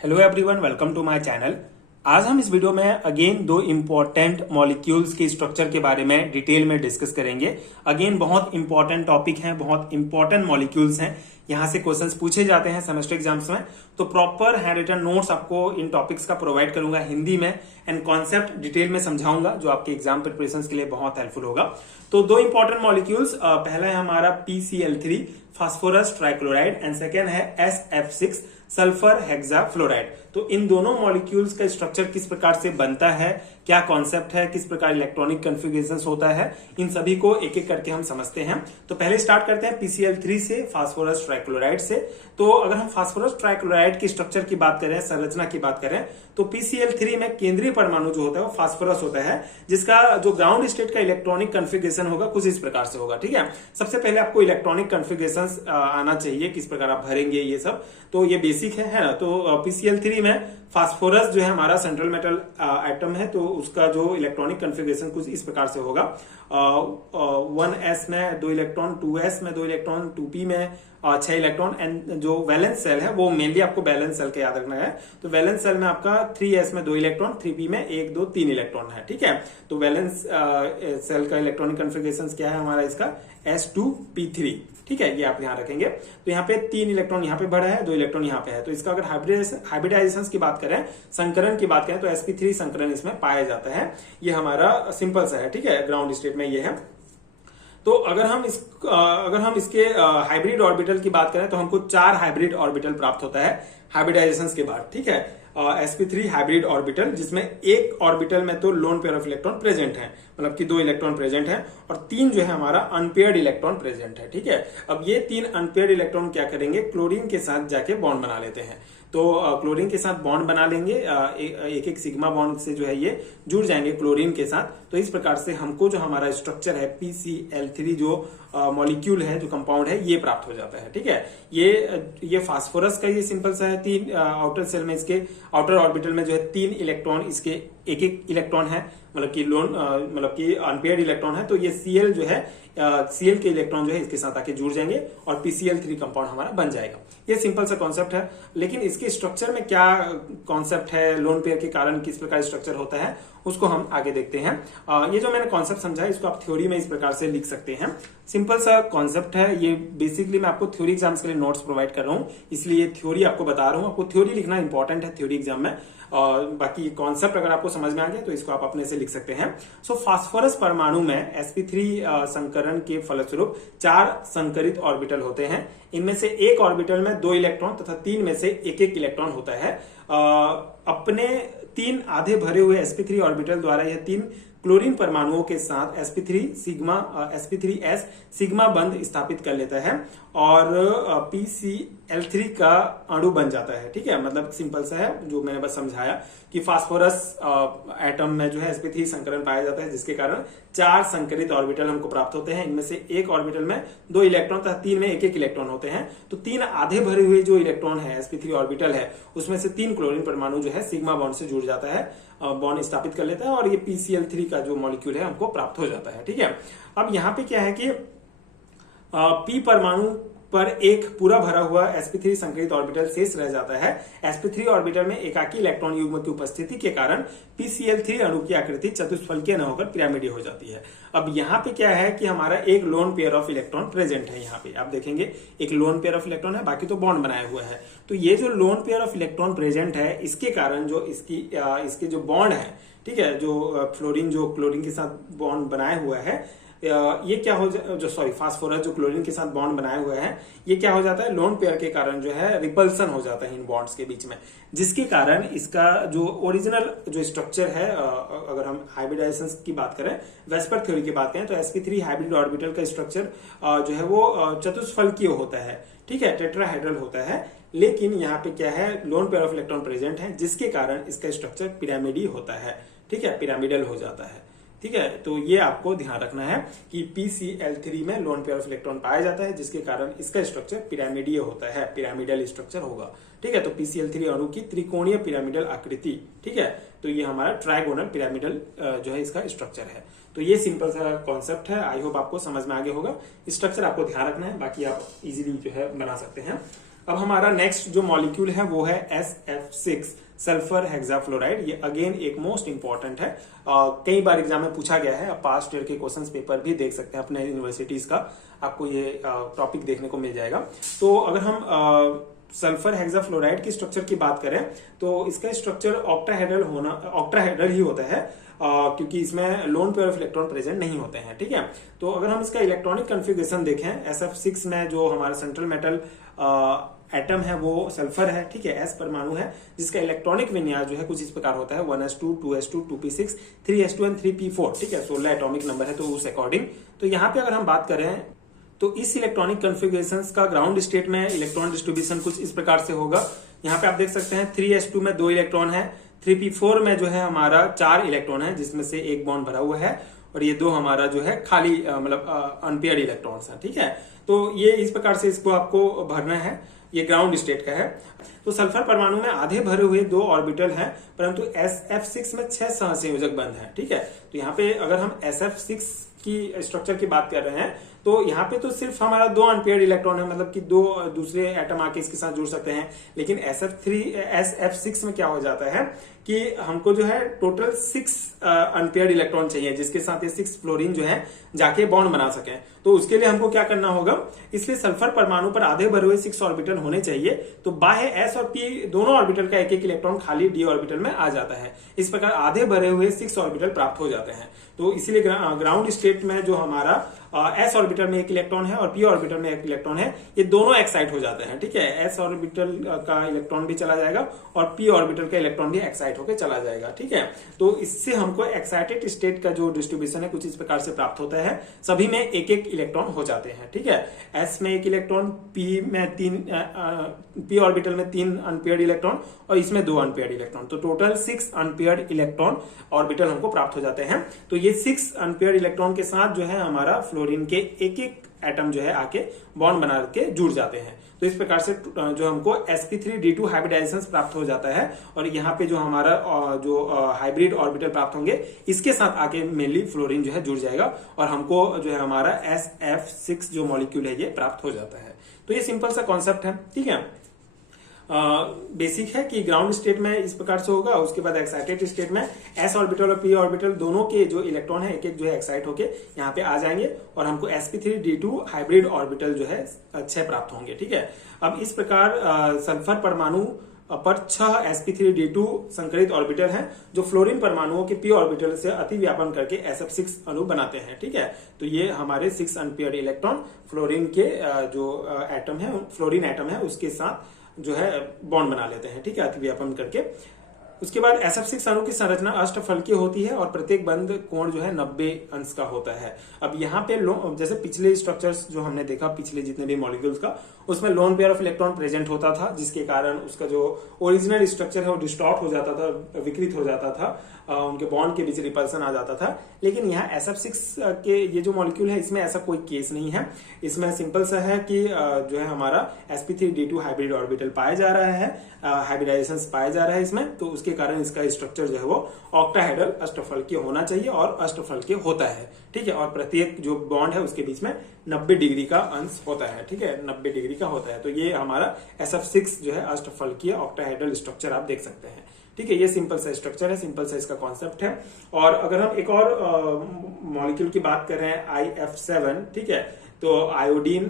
Hello everyone, welcome to my channel. आज हम इस वीडियो में अगेन दो इम्पोर्टेंट मॉलिक्यूल्स के स्ट्रक्चर के बारे में डिटेल में डिस्कस करेंगे। अगेन बहुत इंपॉर्टेंट टॉपिक हैं, बहुत इंपॉर्टेंट मॉलिक्यूल्स हैं, यहां से क्वेश्चंस पूछे जाते हैं सेमेस्टर एग्जाम्स में। तो प्रॉपर हैंड रिटन नोट्स आपको इन टॉपिक्स का प्रोवाइड करूंगा हिंदी में, एंड कॉन्सेप्ट डिटेल में समझाऊंगा जो आपके एग्जाम प्रिपरेशन के लिए बहुत हेल्पफुल होगा। तो दो इंपॉर्टेंट मॉलिक्यूल्स, पहला है हमारा PCl3 phosphorus trichloride and second है SF6 सल्फर हेक्साफ्लोराइड। तो इन दोनों मॉलिक्यूल्स का स्ट्रक्चर किस प्रकार से बनता है, क्या कॉन्सेप्ट है, किस प्रकार इलेक्ट्रॉनिक कन्फिगरेशन होता है, इन सभी को एक एक करके हम समझते हैं। तो पहले स्टार्ट करते हैं PCl3 से, फास्फोरस ट्राइक्लोराइड से। तो अगर हम फास्फोरस ट्राइक्लोराइड की स्ट्रक्चर की बात करें, संरचना की बात करें, तो PCl3 में केंद्रीय परमाणु जो होता है वो फास्फोरस होता है, जिसका जो ग्राउंड स्टेट का इलेक्ट्रॉनिक कन्फिगरेशन होगा कुछ इस प्रकार से होगा। ठीक है, सबसे पहले आपको इलेक्ट्रॉनिक कन्फिगरेशन आना चाहिए, किस प्रकार आप भरेंगे ये सब, तो ये बेसिक है ना। तो PCl3 में फास्फोरस जो है हमारा सेंट्रल मेटल आइटम है, तो उसका जो इलेक्ट्रॉनिक कन्फिगरेशन कुछ इस प्रकार से होगा। 1s में 2 इलेक्ट्रॉन, 2s में 2 इलेक्ट्रॉन, 2p में 6 इलेक्ट्रॉन, एंड जो वैलेंस सेल है वो मेनली आपको बैलेंस सेल का याद रखना है। तो वैलेंस सेल में आपका 3s में 2 इलेक्ट्रॉन, 3p में 1 2 3 इलेक्ट्रॉन है। ठीक है, तो वैलेंस सेल का इलेक्ट्रॉनिक कन्फिगरेशन क्या है हमारा, इसका S2p3। ठीक है, ये आप ध्यान रखेंगे। तो यहाँ पे 3 इलेक्ट्रॉन यहाँ पे भरा है, 2 इलेक्ट्रॉन यहाँ पे है। तो इसका अगर हाइब्रिडाइजेशन की बात करें, संकरण की बात करें, तो sp3 संकरण इसमें पाया जाता है। ये हमारा सिंपल सा है। ठीक है, ग्राउंड स्टेट में ये है। तो अगर हम इसके हाइब्रिड ऑर्बिटल की बात करें, तो हमको 4 हाइब्रिड ऑर्बिटल प्राप्त होता है हाइब्रिडाइजेशन के बाद। ठीक है, sp3 हाइब्रिड ऑर्बिटल, जिसमें एक ऑर्बिटल में तो lone pair of electron present है, मतलब कि 2 इलेक्ट्रॉन प्रेजेंट है, और 3 जो है हमारा अनपेयर्ड इलेक्ट्रॉन प्रेजेंट है। ठीक है, अब ये 3 अनपेयर्ड इलेक्ट्रॉन क्या करेंगे, क्लोरीन के साथ जाके बॉन्ड बना लेते हैं। तो क्लोरीन के साथ बॉन्ड बना लेंगे, एक एक सिग्मा बॉन्ड से जो है ये जुड़ जाएंगे क्लोरीन के साथ। तो इस प्रकार से हमको जो हमारा स्ट्रक्चर है PCl3 जो मॉलिक्यूल है, जो कंपाउंड है, ये प्राप्त हो जाता है। ठीक है, ये फास्फोरस का ये सिंपल सा है। 3 आउटर सेल में, इसके आउटर ऑर्बिटल में जो है 3 इलेक्ट्रॉन, इसके एक एक इलेक्ट्रॉन है, मतलब कि अनपेयर्ड इलेक्ट्रॉन है। तो ये Cl जो है, Cl के इलेक्ट्रॉन जो है इसके साथ आके जुड़ जाएंगे और PCl3 कंपाउंड हमारा बन जाएगा। ये सिंपल सा कॉन्सेप्ट है, लेकिन इसके स्ट्रक्चर में क्या कॉन्सेप्ट है, लोन पेयर के कारण किस प्रकार स्ट्रक्चर होता है, उसको हम आगे देखते हैं। ये जो मैंने कॉन्सेप्ट समझा है, इसको आप थ्योरी में इस प्रकार से लिख सकते हैं। सिंपल सा कॉन्सेप्ट है ये। बेसिकली मैं आपको थ्योरी एग्जाम्स के लिए नोट्स प्रोवाइड कर रहा हूँ, इसलिए थ्योरी आपको बता रहा हूँ। आपको थ्योरी लिखना इंपॉर्टेंट है थ्योरी एग्जाम में, और बाकी कॉन्सेप्ट अगर आपको समझ में आ गया तो इसको आप अपने से लिख सकते हैं। सो फास्फोरस परमाणु में sp3 संकरण के फलस्वरूप 4 संकरित ऑर्बिटल होते हैं। इनमें से एक ऑर्बिटल में 2 इलेक्ट्रॉन तथा 3 में से एक एक इलेक्ट्रॉन होता है। अपने 3 आधे भरे हुए sp3 ऑर्बिटल द्वारा यह 3 क्लोरीन परमाणुओं के साथ sp3s सिग्मा बंध स्थापित कर लेता है और PCl3 का अणु बन जाता है। ठीक है, मतलब सिंपल सा है जो मैंने बस समझाया कि फास्फोरस एटम में जो है sp3 संकरण पाया जाता है, जिसके कारण 4 संकरित ऑर्बिटल हमको प्राप्त होते हैं। इनमें से एक ऑर्बिटल में 2 इलेक्ट्रॉन तथा 3 में एक एक इलेक्ट्रॉन होते हैं। तो 3 आधे भरे हुए जो इलेक्ट्रॉन है, sp3 ऑर्बिटल है, उसमें से 3 क्लोरीन परमाणु जो है सिग्मा बॉन्ड से जुड़ जाता है, बॉन्ड स्थापित कर लेता है, और ये PCl3 का जो मॉलिक्यूल है हमको प्राप्त हो जाता है। ठीक है, अब यहाँ पे क्या है कि P परमाणु पर एक पूरा भरा हुआ sp3 संकरित ऑर्बिटल शेष रह जाता है। sp3 ऑर्बिटल में एकाकी इलेक्ट्रॉन युग्म की उपस्थिति के कारण PCl3 अणु की आकृति चतुष्फलकीय न होकर पिरामिडीय हो जाती है। अब यहाँ पे क्या है कि हमारा एक lone pair of electron present है। यहाँ पे आप देखेंगे एक लोन पेयर ऑफ इलेक्ट्रॉन है, बाकी तो बॉन्ड बनाया हुआ है। तो ये जो lone pair of electron present है, इसके कारण जो इसके जो बॉन्ड है, ठीक है, जो क्लोरीन के साथ बॉन्ड बनाया हुआ है, ये क्या हो फास्फोरस जो क्लोरीन के साथ बॉन्ड बनाए हुए हैं, ये क्या हो जाता है, लोन पेयर के कारण जो है रिपल्सन हो जाता है इन बॉन्ड्स के बीच में, जिसके कारण इसका जो ओरिजिनल जो स्ट्रक्चर है, अगर हम हाइब्रिडाइजेशन की बात करें, वेस्पर थ्योरी की बात करें, तो sp3 हाइब्रिड ऑर्बिटल का स्ट्रक्चर जो है वो चतुष्फलकीय होता है। ठीक है, टेट्राहेड्रल होता है। लेकिन यहाँ पे क्या है, lone pair of electron present है, जिसके कारण इसका स्ट्रक्चर पिरामिडी होता है। ठीक है, पिरामिडल हो जाता है। ठीक है, तो ये आपको ध्यान रखना है कि PCl3 में लोन पेयर ऑफ इलेक्ट्रॉन पाया जाता है, जिसके कारण इसका स्ट्रक्चर पिरामिडीय होता है, पिरामिडल स्ट्रक्चर होगा। ठीक है, तो PCl3 अणु की त्रिकोणीय पिरामिडल आकृति। ठीक है, तो ये हमारा ट्राइगोनल पिरामिडल जो है इसका स्ट्रक्चर है। तो ये सिंपल सा कॉन्सेप्ट है, आई होप आपको समझ में आ गया होगा। स्ट्रक्चर आपको ध्यान रखना है, बाकी आप इजीली जो है बना सकते हैं। अब हमारा नेक्स्ट जो मॉलिक्यूल है वो है SF6 सल्फर हेक्साफ्लोराइड। ये अगेन एक मोस्ट इंपॉर्टेंट है, कई बार एग्जाम में पूछा गया है। आप पास्ट ईयर के क्वेश्चंस पेपर भी देख सकते हैं अपने यूनिवर्सिटीज का, आपको ये टॉपिक देखने को मिल जाएगा। तो अगर हम सल्फर हेक्साफ्लोराइड की स्ट्रक्चर की बात करें तो इसका स्ट्रक्चर ऑक्टाहेड्रल ही होता है, क्योंकि इसमें lone pair of electron present नहीं होते हैं। ठीक है, तो अगर हम इसका इलेक्ट्रॉनिक कॉन्फ़िगरेशन देखें, SF6 में जो हमारा सेंट्रल मेटल एटम है वो सल्फर है। ठीक है, S परमाणु है जिसका इलेक्ट्रॉनिक विन्यास जो है कुछ इस प्रकार होता है 1s2 2s2 2p6 3s2 and 3p4। ठीक है, 16 एटॉमिक नंबर है, तो उस अकॉर्डिंग तो यहाँ पे अगर हम बात करें तो इस इलेक्ट्रॉनिक कॉन्फ़िगरेशंस का ग्राउंड स्टेट में इलेक्ट्रॉन डिस्ट्रीब्यूशन कुछ इस प्रकार से होगा। यहाँ पे आप देख सकते हैं 3s2 में 2 इलेक्ट्रॉन है, 3p4 में जो है हमारा 4 इलेक्ट्रॉन है जिसमें से एक बॉन्ड भरा हुआ है, और ये 2 हमारा जो है खाली मतलब अनपेयर्ड इलेक्ट्रॉन्स है। ठीक है, तो ये इस प्रकार से इसको आपको भरना है, ये ग्राउंड स्टेट का है। तो सल्फर परमाणु में आधे भरे हुए 2 ऑर्बिटल हैं, परंतु SF6 में 6 सहसंयोजक बंध हैं। ठीक है, तो यहाँ पे अगर हम SF6 की स्ट्रक्चर की बात कर रहे हैं तो यहाँ पे तो सिर्फ हमारा 2 अनपेयर्ड इलेक्ट्रॉन है, मतलब कि 2 दूसरे एटम आके इसके साथ जुड़ सकते हैं। लेकिन SF6 में क्या हो जाता है कि हमको जो है टोटल 6 अनपेयर्ड इलेक्ट्रॉन चाहिए जिसके साथ ये 6 फ्लोरीन जो है जाके बॉन्ड बना सके। तो उसके लिए हमको क्या करना होगा, इसलिए सल्फर परमाणु पर आधे भरे हुए 6 ऑर्बिटल होने चाहिए। तो बाह्य S और P दोनों ऑर्बिटल का एक इलेक्ट्रॉन खाली D ऑर्बिटल में आ जाता है। इस प्रकार आधे भरे हुए 6 ऑर्बिटल प्राप्त हो जाते हैं। तो इसीलिए ग्राउंड स्टेट में जो हमारा S ऑर्बिटल में 1 इलेक्ट्रॉन है और P ऑर्बिटल में 1 इलेक्ट्रॉन है, ये दोनों एक्साइट हो जाते हैं। ठीक है, S ऑर्बिटल का इलेक्ट्रॉन भी चला जाएगा और P ऑर्बिटल का इलेक्ट्रॉन भी एक्साइट होकर चला जाएगा। ठीक है, तो इससे हमको एक्साइटेड स्टेट का जो डिस्ट्रीब्यूशन है कुछ इस प्रकार से प्राप्त होता है। सभी में 1-1 इलेक्ट्रॉन हो जाते हैं। ठीक है, S में 1 इलेक्ट्रॉन, P ऑर्बिटल में 3 अनपेयर्ड इलेक्ट्रॉन और इसमें 2 अनपेयर्ड इलेक्ट्रॉन, तो टोटल 6 अनपेयर्ड इलेक्ट्रॉन ऑर्बिटल हमको प्राप्त हो जाते हैं। तो ये 6 अनपेयर्ड इलेक्ट्रॉन के साथ जो है हमारा फ्लोरीन के एक एटम जो है आके बॉन्ड बना के जुड़ जाते हैं। तो इस प्रकार से जो हमको sp3d2 हाइब्रिडाइजेशन प्राप्त हो जाता है, और यहाँ पे जो हमारा जो हाइब्रिड ऑर्बिटल प्राप्त होंगे इसके साथ आके मेनली फ्लोरीन जो है जुड़ जाएगा और हमको जो है हमारा SF6 जो मॉलिक्यूल है ये प्राप्त हो जाता है। तो ये सिंपल सा कॉन्सेप्ट है। ठीक है, बेसिक है कि ग्राउंड स्टेट में इस प्रकार से होगा, उसके बाद एक्साइटेड स्टेट में S ऑर्बिटल और P ऑर्बिटल दोनों के जो इलेक्ट्रॉन है एक जो है एक्साइट होके यहाँ पे आ जाएंगे और हमको sp3d2 हाइब्रिड ऑर्बिटल जो है 6 प्राप्त होंगे। ठीक है, अब इस प्रकार सल्फर परमाणु पर 6 sp3d2 संकरित ऑर्बिटल हैं जो फ्लोरीन परमाणुओं के P ऑर्बिटल से अति व्यापन करके SF6 अणु बनाते हैं। ठीक है, तो ये हमारे 6 अनपेयर्ड इलेक्ट्रॉन फ्लोरीन के जो एटम है, फ्लोरीन एटम है उसके साथ जो है बॉन्ड बना लेते हैं। ठीक है, अतिव्यापन करके। उसके बाद SF6 अणु की संरचना अष्टफलकीय होती है और प्रत्येक बंध कोण जो है 90 अंश का होता है। अब यहाँ पे जैसे पिछले स्ट्रक्चर्स जो हमने देखा, पिछले जितने भी मॉलिक्यूल्स का, उसमें lone pair of electron present होता था जिसके कारण उसका जो ओरिजिनल स्ट्रक्चर है वो डिस्टॉर्ट हो जाता था, विकृत हो जाता था, उनके बॉन्ड के बीच रिपल्सन आ जाता था। लेकिन यहाँ SF6 के ये जो मॉलिक्यूल है इसमें ऐसा कोई केस नहीं है। इसमें सिंपल सा है कि जो है हमारा sp3d2 हाइब्रिड ऑर्बिटल पाया जा रहा है, हाइब्रिडाइजेशन पाया जा रहा है इसमें, तो उसके कारण इसका स्ट्रक्चर जो है वो ऑक्टाहेड्रल अष्टफलकीय होना चाहिए और अष्टफलकीय होता है। ठीक है, और प्रत्येक जो बॉन्ड है उसके बीच में 90 डिग्री का अंश होता है। ठीक है, 90 डिग्री का होता है। तो ये हमारा SF6 जो है अष्टफलकीय ऑक्टाहेड्रल स्ट्रक्चर आप देख सकते हैं। ठीक है, ये सिंपल सा स्ट्रक्चर है, सिंपल सा इसका कॉन्सेप्ट है। और अगर हम एक और मॉलिक्यूल की बात कर रहे हैं IF7, ठीक है, तो आयोडीन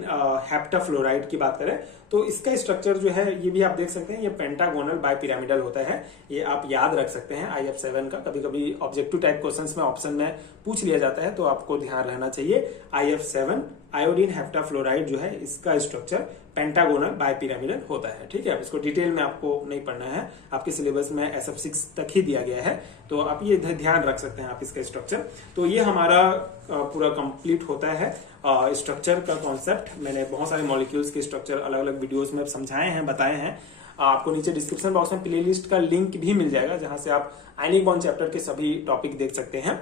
हेप्टाफ्लोराइड की बात करें तो इसका स्ट्रक्चर जो है ये भी आप देख सकते हैं, ये पेंटागोनल बाइपिरामिडल होता है। ये आप याद रख सकते हैं IF7 का, कभी कभी ऑब्जेक्टिव टाइप क्वेश्चंस में ऑप्शन में पूछ लिया जाता है, तो आपको ध्यान रहना चाहिए। IF7 आयोडीन हेप्टाफ्लोराइड जो है इसका स्ट्रक्चर पेंटागोनल बाइपिरामिडल होता है। ठीक है, इसको डिटेल में आपको नहीं पढ़ना है, आपके सिलेबस में SF6 तक ही दिया गया है, तो आप ये ध्यान रख सकते हैं आप इसका स्ट्रक्चर। तो ये हमारा पूरा कंप्लीट होता है स्ट्रक्चर का कॉन्सेप्ट। मैंने बहुत सारे मॉलिक्यूल्स के स्ट्रक्चर अलग अलग वीडियोस में समझाए हैं, बताए हैं। आपको नीचे डिस्क्रिप्शन बॉक्स में प्लेलिस्ट का लिंक भी मिल जाएगा जहां से आप आयनिक बॉन्ड चैप्टर के सभी टॉपिक देख सकते हैं।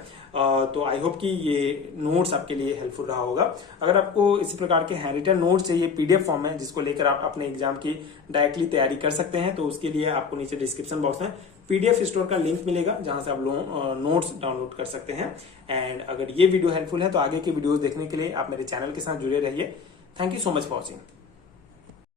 तो आई होप कि ये नोट्स आपके लिए हेल्पफुल रहा होगा। अगर आपको इसी प्रकार के हैंडरिटन नोट्स चाहिए PDF फॉर्म में जिसको लेकर आप अपने एग्जाम की डायरेक्टली तैयारी कर सकते हैं, तो उसके लिए आपको नीचे डिस्क्रिप्शन बॉक्स में PDF स्टोर का लिंक मिलेगा जहां से आप नोट्स डाउनलोड कर सकते हैं। एंड अगर ये वीडियो हेल्पफुल है तो आगे के वीडियोस देखने के लिए आप मेरे चैनल के साथ जुड़े रहिए। Thank you so much for watching.